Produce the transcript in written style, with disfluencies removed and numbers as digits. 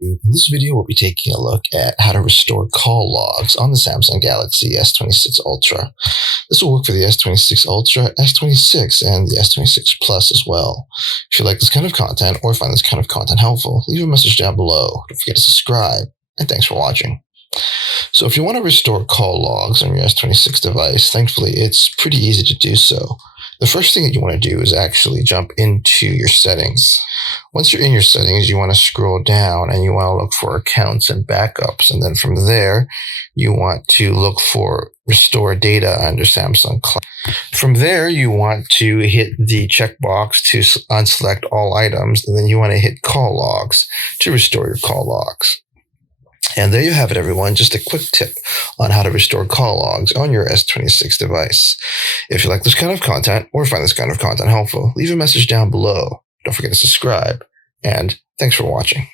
In this video, we'll be taking a look at how to restore call logs on the Samsung Galaxy S26 Ultra. This will work for the S26 Ultra, S26, and the S26 Plus as well. If you like this kind of content or find this kind of content helpful, leave a message down below. Don't forget to subscribe, and thanks for watching. So if you want to restore call logs on your S26 device, thankfully it's pretty easy to do so. The first thing that you want to do is actually jump into your settings. Once you're in your settings, you want to scroll down and you want to look for accounts and backups. And then from there, you want to look for restore data under Samsung Cloud. From there, you want to hit the checkbox to unselect all items. And then you want to hit call logs to restore your call logs. And there you have it, everyone. Just a quick tip on how to restore call logs on your S26 device. If you like this kind of content or find this kind of content helpful, leave a message down below. Don't forget to subscribe, and thanks for watching.